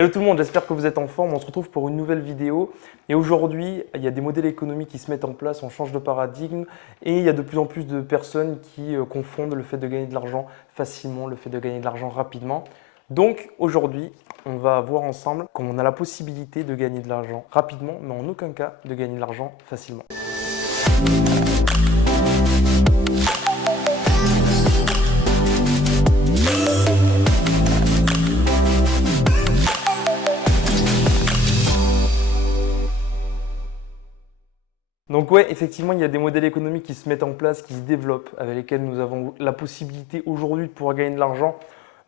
Hello tout le monde, j'espère que vous êtes en forme. On se retrouve pour une nouvelle vidéo. Et aujourd'hui, il y a des modèles économiques qui se mettent en place, on change de paradigme et il y a de plus en plus de personnes qui confondent le fait de gagner de l'argent facilement, le fait de gagner de l'argent rapidement. Donc aujourd'hui, on va voir ensemble comment on a la possibilité de gagner de l'argent rapidement, mais en aucun cas de gagner de l'argent facilement. Donc ouais, effectivement, il y a des modèles économiques qui se mettent en place, qui se développent, avec lesquels nous avons la possibilité aujourd'hui de pouvoir gagner de l'argent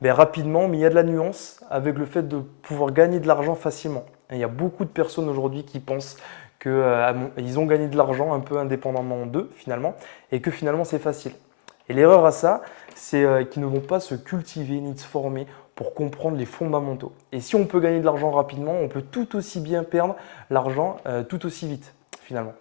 rapidement, mais il y a de la nuance avec le fait de pouvoir gagner de l'argent facilement. Et il y a beaucoup de personnes aujourd'hui qui pensent qu'ils ont gagné de l'argent un peu indépendamment d'eux finalement, et que finalement c'est facile. Et l'erreur à ça, c'est qu'ils ne vont pas se cultiver ni se former pour comprendre les fondamentaux. Et si on peut gagner de l'argent rapidement, on peut tout aussi bien perdre l'argent tout aussi vite finalement.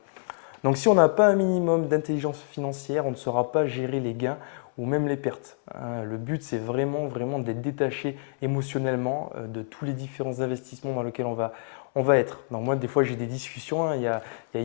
Donc si on n'a pas un minimum d'intelligence financière, on ne saura pas gérer les gains ou même les pertes. Le but, c'est vraiment d'être détaché émotionnellement de tous les différents investissements dans lesquels on va être. Donc moi, des fois, j'ai des discussions. Il y a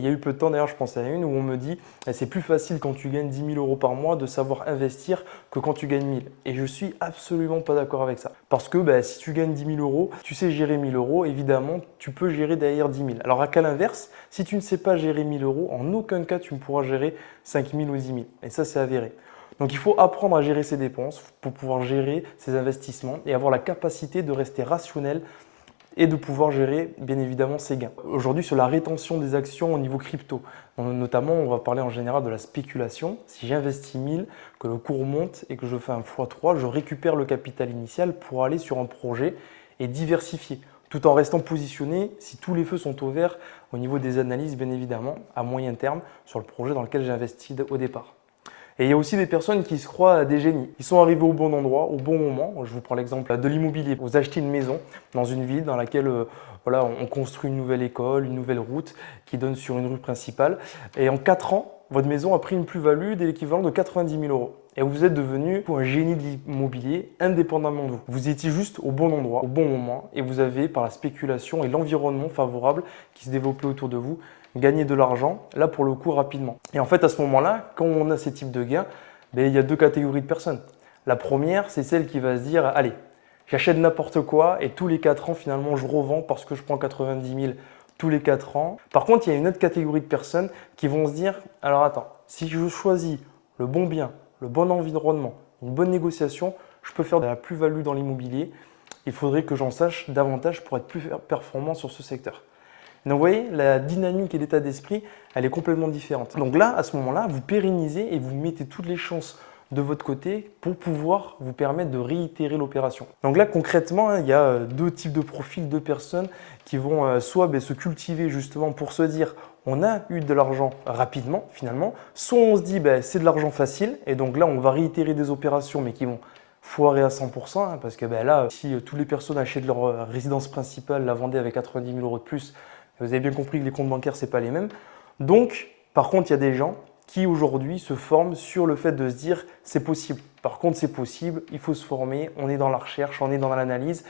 eu peu de temps, d'ailleurs, je pensais à une où on me dit c'est plus facile quand tu gagnes 10 000 euros par mois de savoir investir que quand tu gagnes 1 000. Et je suis absolument pas d'accord avec ça. Parce que si tu gagnes 10 000 euros, tu sais gérer 1 000 euros, évidemment, tu peux gérer derrière 10 000. Alors qu'à l'inverse, si tu ne sais pas gérer 1 000 euros, en aucun cas tu ne pourras gérer 5 000 ou 10 000. Et ça, c'est avéré. Donc il faut apprendre à gérer ses dépenses pour pouvoir gérer ses investissements et avoir la capacité de rester rationnel et de pouvoir gérer bien évidemment ses gains. Aujourd'hui, sur la rétention des actions au niveau crypto, notamment on va parler en général de la spéculation. Si j'investis 1000, que le cours monte et que je fais un x3, je récupère le capital initial pour aller sur un projet et diversifier, tout en restant positionné, si tous les feux sont au vert, au niveau des analyses bien évidemment, à moyen terme, sur le projet dans lequel j'ai investi au départ. Et il y a aussi des personnes qui se croient des génies. Ils sont arrivés au bon endroit, au bon moment. Je vous prends l'exemple de l'immobilier. Vous achetez une maison dans une ville dans laquelle on construit une nouvelle école, une nouvelle route qui donne sur une rue principale. Et en 4 ans, votre maison a pris une plus-value de l'équivalent de 90 000 euros. Et vous êtes devenu un génie de l'immobilier indépendamment de vous. Vous étiez juste au bon endroit, au bon moment, et vous avez, par la spéculation et l'environnement favorable qui se développait autour de vous, gagner de l'argent, là pour le coup rapidement. Et en fait à ce moment-là, quand on a ces types de gains, il y a deux catégories de personnes. La première, c'est celle qui va se dire, allez, j'achète n'importe quoi et tous les 4 ans finalement je revends parce que je prends 90 000 tous les 4 ans. Par contre, il y a une autre catégorie de personnes qui vont se dire, alors attends, si je choisis le bon bien, le bon environnement, une bonne négociation, je peux faire de la plus-value dans l'immobilier. Il faudrait que j'en sache davantage pour être plus performant sur ce secteur. Donc vous voyez, la dynamique et l'état d'esprit, elle est complètement différente. Donc là, à ce moment-là, vous pérennisez et vous mettez toutes les chances de votre côté pour pouvoir vous permettre de réitérer l'opération. Donc là, concrètement, il y a deux types de profils de personnes qui vont soit se cultiver justement pour se dire on a eu de l'argent rapidement finalement, soit on se dit c'est de l'argent facile et donc là, on va réitérer des opérations mais qui vont foirer à 100% parce que là, si toutes les personnes achètent leur résidence principale, la vendaient avec 90 000 euros de plus, vous avez bien compris que les comptes bancaires, ce n'est pas les mêmes. Donc, par contre, il y a des gens qui aujourd'hui se forment sur le fait de se dire c'est possible. Par contre, c'est possible, il faut se former, on est dans la recherche, on est dans l'analyse.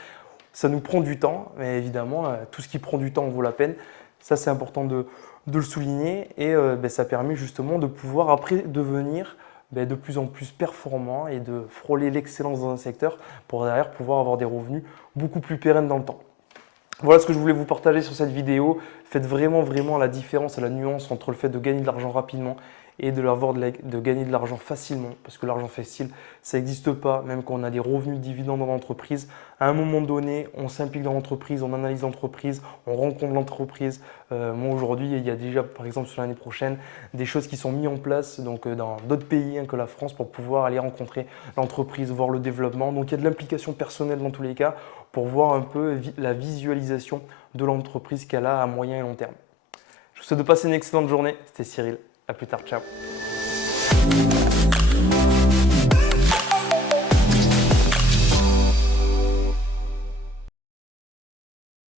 Ça nous prend du temps, mais évidemment, tout ce qui prend du temps vaut la peine. Ça, c'est important de le souligner et ça permet justement de pouvoir après devenir de plus en plus performant et de frôler l'excellence dans un secteur pour derrière pouvoir avoir des revenus beaucoup plus pérennes dans le temps. Voilà ce que je voulais vous partager sur cette vidéo. Faites vraiment la différence et la nuance entre le fait de gagner de l'argent rapidement et de gagner de l'argent facilement. Parce que l'argent facile, ça n'existe pas, même quand on a des revenus de dividendes dans l'entreprise. À un moment donné, on s'implique dans l'entreprise, on analyse l'entreprise, on rencontre l'entreprise. Moi aujourd'hui, il y a déjà, par exemple sur l'année prochaine, des choses qui sont mises en place dans d'autres pays que la France pour pouvoir aller rencontrer l'entreprise, voir le développement. Donc il y a de l'implication personnelle dans tous les cas pour voir un peu la visualisation de l'entreprise qu'elle a à moyen et long terme. Je vous souhaite de passer une excellente journée. C'était Cyril. À plus tard. Ciao.